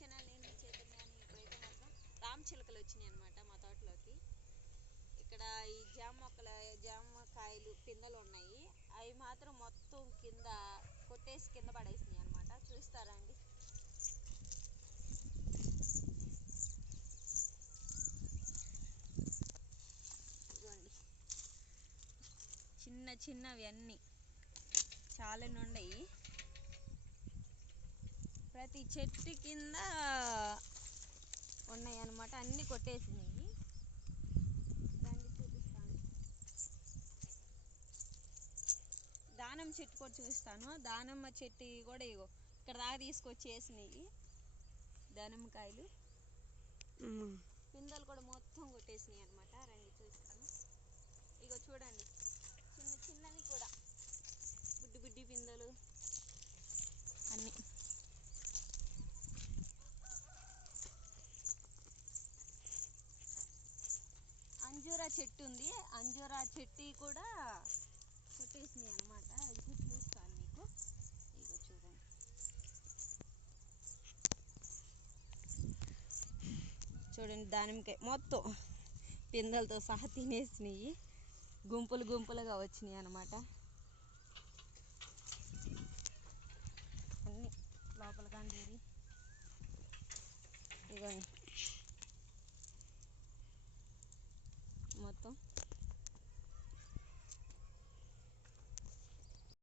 Channel నేను చైతన్యాన్ని ఇప్పుడైతే మాత్రం రామ్ చిలకలు వచ్చినాయి అనమాట మా తోటలోకి. ఇక్కడ ఈ జామ మొక్కల జామకాయలు పిందెలు ఉన్నాయి. అవి మాత్రం మొత్తం కింద కొట్టేసి కింద పడేసినాయి అనమాట చూస్తారా అండి? ఇదిగోండి. చిన్న చిన్నవి అన్నీ. చాలా ఉన్నాయి ప్రతి చెట్టు కింద ఉన్నాయి అన్నమాట అన్నీ కొట్టేసినాయి. రండి చూపిస్తాను. దానిమ్మ చెట్టు కూడా చూపిస్తాను. దానిమ్మ చెట్టు కూడా ఇగో ఇక్కడ దాకా తీసుకొచ్చి వేసినాయి దానిమ్మకాయలు పిందెలు కూడా మొత్తం కొట్టేసినాయి అనమాట రండి చూస్తాను ఇగో చూడండి చిన్న చిన్నవి కూడా బుడ్డి బుడ్డి పిందెలు అన్నీ అంజూరా చెట్టు ఉంది అంజూరా చెట్టు కూడా కొట్టేసినాయి అనమాట ఇది చూస్తాను మీకు. ఇగో చూడండి. చూడండి దానిమ్మకాయ. మొత్తం పిందెలతో సహా తినేసినాయి. గుంపులు గుంపులుగా వచ్చినాయి అనమాట అన్నీ లోపల కందూరి